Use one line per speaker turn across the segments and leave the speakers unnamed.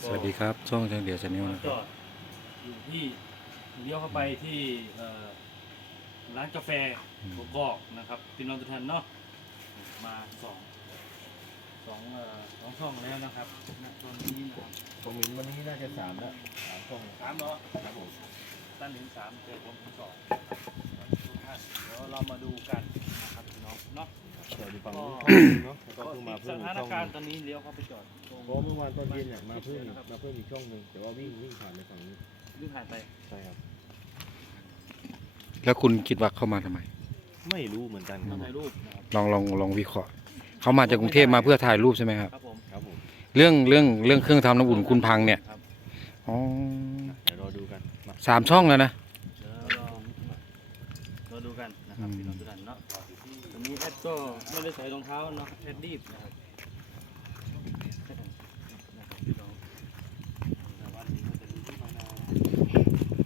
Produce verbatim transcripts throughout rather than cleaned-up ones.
สวัสดีครับช่องช่างเดียวชาแนลนะค
จ
รับ
อดอยู่ที่เลี้ยวเข้าไปที่เอ่อร้านกาแฟหัวกอกนะครับพี่น้องทุกท่านเนาะมาสองสองเอ่อสองช่องแล้วนะครับณตอนนี้นะครับ
ผมเห็นวันนี้น่าจะสามแล้วสามช่อง
สามเหรอ
ครับผม
ตั้งถึงสามแต่ผมถึงสองทุกท่านเดี๋ยวเรามาดูกันนะครับพี่น้องเนาะ
เดี๋ยวดูฝั่งนู้นช่องหนึ่งเนาะแล้วก็
ก็
เพิ่งมา
อีก
เพิ่
ส
มอี
ถาก น
ช่องห
การ
นึ่
ณ์
ง
ตอนนี้เลี้ยวเข้าไปจอดตรง
เพราะเมื่อวานตอนเย็นเนี่ยมาเพิ่มอีกมาเพิ่มอีกช่องหนึ่งแต่ว่าวิ่งวิ่งผ่านในฝั่งนี้
วิ่งผ่านไป
ใช่ครับ
แล้วคุณคิดว่าเข้ามาทำไม
ไม่รู้เหมือนกันค
มา
รับ
ถ่ายรูปนะครับ
ลองลองลองวิเคราะห์เขามาจากกรุงเทพมาเพื่อถ่ายรูปใช่ไหมครับ
ครับผม
ครับผม
เรื่องเรื่องเรื่องเครื่องทำน้ำอุ่นคุณพังเนี่ย
ครับ
อ๋อ
เดี๋ยวรอดูกันมา
สามช่องแล้วนะ
เดี๋ยวเราเราดูกันนะครับพี่น้องทุกท่านเนาะตอนนี้แอดก็ไม่ได้ใส่รองเท้าเนาะแอดรีบนะครับนะครับพี่น้องแต่วันนี้ก็จะดูที่มานาว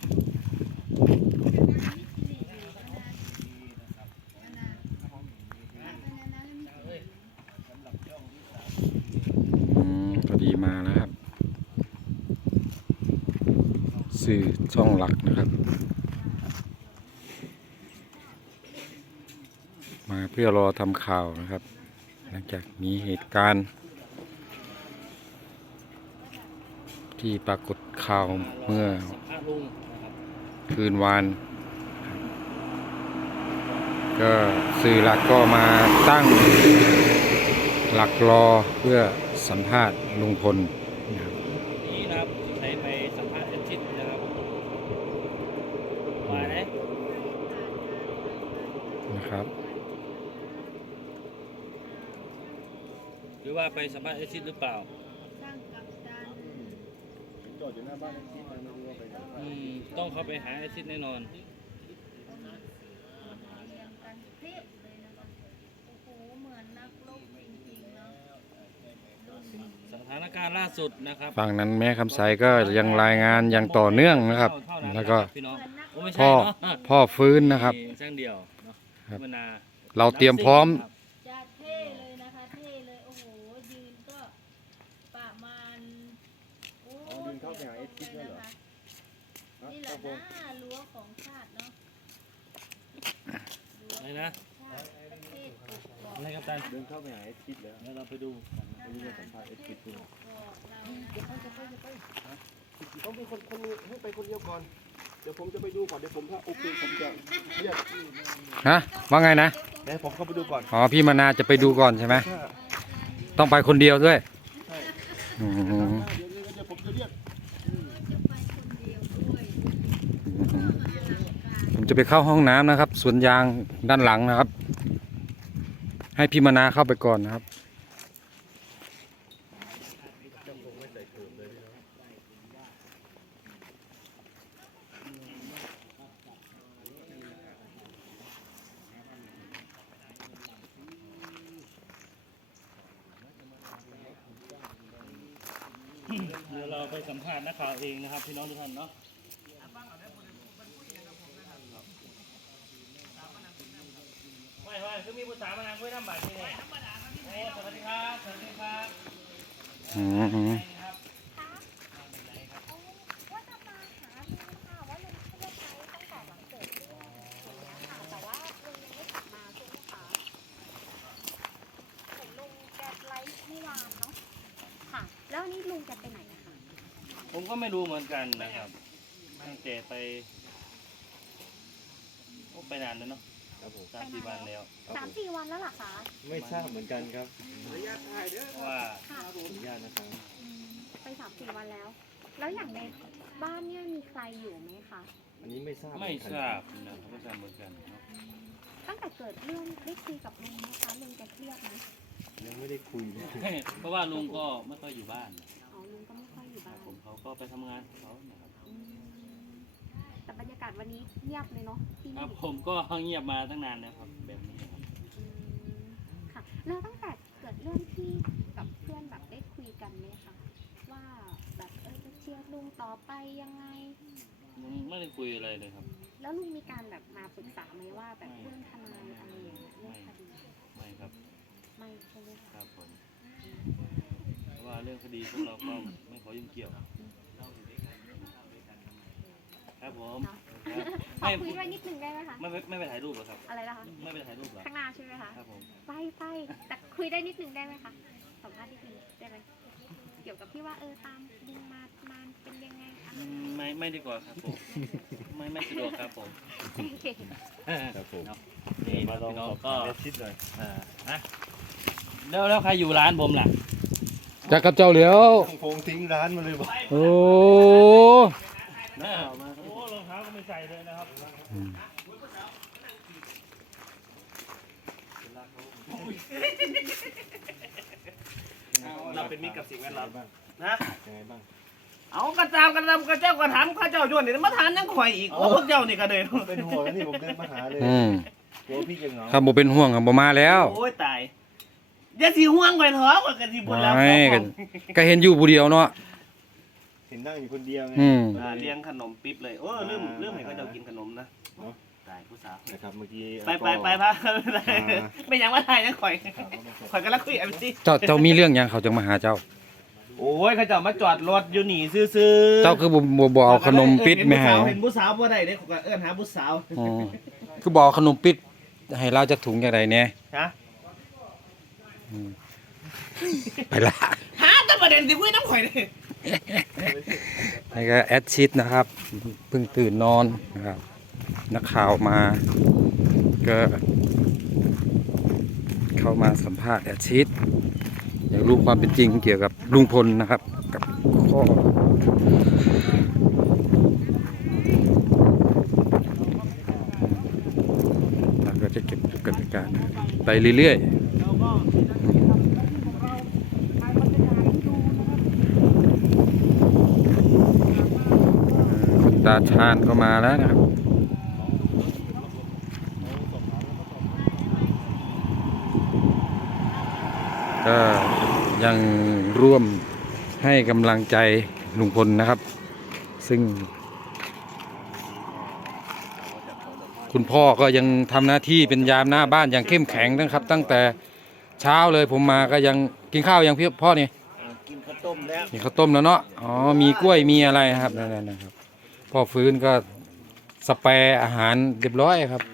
สำหรับช่องที่สาม
อืมพอดีมาแล้วครับสื่อช่องหลักนะครับ มาเพื่อรอทำข่าวนะครับ หลังจากมีเหตุการณ์ ที่ปรากฏข่าวเมื่อ
สัมภาษณ์ลุงนะครับ
คืนวาน ก็สื่อหลักก็มาตั้งหลักรอเพื่อสัมภาษณ์ลุงพลนะครับ
นี่นะครับใช้ไปสัมภาษณ์แอดชิดนะครับมาไหน
นะครับ
หรือว่าไปสัมภาษณ์แอดชิดหรือเปล่า
จอดอยู่หน้าบ้านที่มันไม่รู้ว่าไปไหน
อืมต้องเข้าไปหาแอดชิดแน่นอน
เรียนกันเพียบเลยนะคะโอ้โหเหมือนนักรบจริงๆเนาะรุ่นนี้
สถานการณ์ล่าสุดนะครับ
ฝั่งนั้นแม่คำใสก็ยังรายงานอย่างต่อเนื่องนะครับ
เท่านั้น
แล้วก็
พี่น้อง
เหมือนนัก
โอ้ไม่
พ่
ใช่
อ
เนาะ
พ่อฟื้นนะครับ
มีช่างเดียวเนาะ
ครับ
มนา
เราเตรียมพร้อม
จะเท่เลยนะคะเท่เลยโอ้โหยืนก็ประมาณโอ้เดี๋ยวตรงเลยนะคะนี่แหละนะรั้วของชาติเนาะรั้ว
อะไรนะ
ชาติประเทศกกอก
อะไรครับตัน
เดินเข้าไปหาไอ้คิดแล้ว
เดี๋ยวเราไปดูกัน
วันนี้จะสัมภาษณ์ไอ้คิดดู
กอกเรานะคะ
ต้องเป็นคนคนให้ไปคนเดียวก่อนเดี๋ยวผมจะไปดูก่อนเดี๋ยวผมถ้าโอเคผมจะเรียก
ฮะ ว่าไงนะ
เดี๋ยวผมเข้าไปดูก่อน
อ๋อ พี่มานาจะไปดูก่อนใช่ไหม
ถ้า
ต้องไปคนเดียวด้วย
ใช่
อืม
เดี๋ยวเดี๋ยวผมจะเรียก
จะไปคนเดียวด้วย
ผมจะไปเข้าห้องน้ำนะครับ สวนยางด้านหลังนะครับ ให้พี่มานาเข้าไปก่อนนะครับ
เดี๋ยวเราไปสัมภาษณ์นักข่าวเองนะครับพี่น้องทุกท่านเนาะไม่ไม่คือมีผู้สาวมานางคุยน้ำบาดที่นี่โอ้สวัสดีครับสวัสดีครับ
อืมอืม
ครับ
ว่าจะมาหาลุงค่ะว่าลุงเขาจะใช้ตั้งแต่วันเกิดเรื่องอย่างเงี้ยค่ะแต่ว่าลุงยังไม่กลับมาใช่ไหมคะเห็นลุงแกไลฟ์เมื่อวานเนาะค่ะ แล้ววันนี้ลุงแกไปไหนอะคะ
ผมก็ไม่รู้เหมือนกันนะครับตั้งแต่ไปโอ้ไปนานแล้วเนาะ
ครับผม
สามสี่วันแล้ว
สามสี่วันแล้วเหรอคะ
ไม่ทราบเหมือนกันครับ
เพราะว่า
ค่ะ
ขออนุญาตนะครับ
อืมไปสามสี่วันแล้ว แล้วอย่างในบ้านเนี่ยมีใครอยู่ไหมคะ
อันนี้ไม่ทราบ
ไม่ทราบนะไม่ทราบเหมือนกันเนาะ
ตั้งแต่เกิดเรื่องได้คุยกับลุงไหมคะลุงแกเครียดไหม
ยังไม่ได้คุยเลย
เพราะว่าลุงก็ไม่ค่อยอยู่บ้าน
อ๋อลุงก็ไม่ค่อยอยู่
ครั
บ้า
บ
น
ผมเขาก็ไปทำงานของเขานะครับ
อืมแต่บรรยากาศวันนี้เงียบเลยเนาะที่
ครั
นี่
บผมก็เงียบมาตั้งนานแล้วครับแบบนี้ครับ
อืมค่ะแล้วตั้งแต่เกิดเรื่องที่กับเพื่อนแบบได้คุยกันไหมคะว่าแบบเออจะเชียร์ลุงต่อไปยังไง
ลุงไม่ได้คุยอะไรเลยครับ
แล้วลุงมีการแบบมาปรึกษาไหมว่าแบบเรื่องทนายอะไรอย่างเงี้ยเรื่องคดี
ไม่ครับ
ไม่ใช่ไหม
ค
คะ
รับผม
แ
ราะว่าเรื่องคดีพวกเราก็ไม่ขอยุ่งเกี่ยวครับผม
เนาะ
ครับ
ขอ
ไม่
คุยด้วยนิดนึงได้ไหมคะ
ไม่ไม่ไม่ไปถ่ายรูปเหรอครับ
อะไรนะคะ
ไม่ไปถ่ายรูปเหรอ
ข้างหน้าใช่ไหมคะ
ครับผม
ไปไปแต่คุยได้นิดนึงได้ไหมคะสัมภาษณ์นิดนึงได้ไหมเกี่ยวกับที่ว่าเออตามลุงมามาเป็นยังไงอะไร
อืมไม่ไม่ดีกว่าครับผมไม่ไม่สะดวกครับผม
โอเค
ครับผม
เนาะนี่
มาลอง
พี่น้อง
สอบ
ก็
ถามชิดหน่อย
อ่านะแล้วแล้วใครอยู่ร้านผมล่ะ
จากกับเจ้าเหลียว
ต้องโพงทิ้งร้านมาเลยบอก
โอ้
นะโอ้รองเท้าก็ไม่ใส่เลยนะครับ
อืม
เราเป็นมิตรกับสิ่งแวดล้อมบ้าง
นะ
ยังไงบ้าง
เอากระจามกระดำกระเจ้ากระถามข้าเจ้าโยนนี่มาทานยังข่อยอีกโอ้พวกเจ้านี่ก็เลย
ผมเป็นห่วงแล้วนี่ผมเดินมาหาเลย
อืม
กลัวพี่จะเหงา
ครับบ่เป็นห่วงครับบ่มาแล้ว
โอ้ยตายอย่าสีห่วงไปเถอะว่ากันสิบุญแล้ว
ไม่ก็ก็เห็นอยู่ผู้เดียวเนาะ
เห็นนั่งอยู่คนเดียวไง
อืม
อ่าเลี้ยงขนมปิ๊บเลยโอ้ลืมลืมให้เขาเจ้ากินขนมนะตายผู้สาว
นะครับเมื่อกี้
ไปไปไปพะไม่ยังว่าทายยังข่อยข่อยกันแล้วคุยไอ้พี่
เจ้าเจ้ามีเรื่องหยังเขาจึงมาหาเจ้า
โอ้ยเขาเจ้ามาจอดรถอยู่หนีซื่อ
เจ้าคือบ่บ่บ่เอาขนมปิดไม่ให้
เห็นผู้สาวบ่ได้เด้เขาก็เอิ้นหาผู้สาว
อ๋อคือบ่เอาขนมปิดให้เราจักถุงจังไดแหน่
ฮะ
อืมไปละ
หาแต่ประเด็นที่คุยน้ำข่อยเลย
นี่ก็แอดชิดนะครับเพิ่งตื่นนอนนะครับนักข่าวมาก็เข้ามาสัมภาษณ์แอดชิดอยากรู้ความเป็นจริงเกี่ยวกับลุงพลนะครับกับข้อเราก็จะเก็บทุกกติกาไปเรื่อยๆคุณตาชาญก็มาแล้วนะครับก็ยังร่วมให้กำลังใจลุงพลนะครับ ซึ่งคุณพ่อก็ยังทำหน้าที่เป็นยามหน้าบ้านอย่างเข้มแข็งนะครับ ตั้งแต่เช้าเลยผมมาก็ยังกินข้าวยังพี่พ่อนี่
กินข้าวต้มแล้ว
มีข้าวต้มแล้วเนาะอ๋อมีกล้วยมีอะไรนะครับนั่นๆนะครับพ่อฟื้นก็สแปรอาหารเรียบร้อยครับ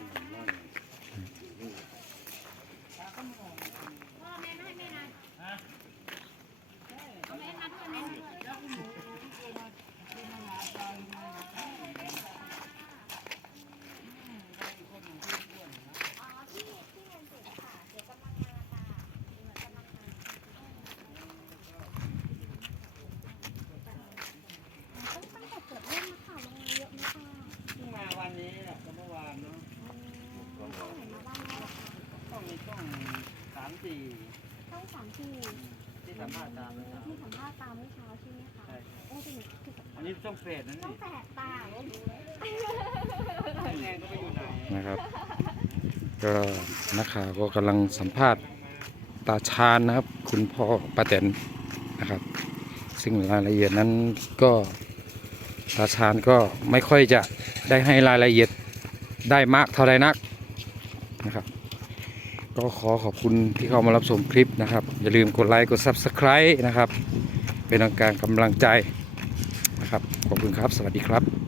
ตั้งแต่เกิดเรื่องนักข่าวลงมาเยอะไหมคะ
เพิ่งมาวันนี้แหละก็เมื่อวานเนาะ
ช่องไหนมาบ้างแล้วล่ะคะ
ต้องมีช่องสามสี่
ช่องสามสี่
ที่สัมภาษณ์ตามนะ
ที่สัมภาษณ์ตามเมื่อเช้าใช่ไหมคะโอ้เป็นคือ
อันนี้ช่องเฟสนั่น
ต้อง
นี่
แปลกตา
แรงก็ไปอยู่ไหน
นะครับก็นักข่าวก็กำลังสัมภาษณ์ตาชาญนะครับ คุณพ่อป้าแตนนะครับ ซึ่งรายละเอียดนั้นก็ตาชาญก็ไม่ค่อยจะได้ให้รายละเอียดได้มากเท่าไรนักนะครับ ก็ขอขอบคุณที่เข้ามารับชมคลิปนะครับ อย่าลืมกดไลค์กด ซับสไครบ์ นะครับ เป็นการกำลังใจนะครับขอบคุณครับสวัสดีครับ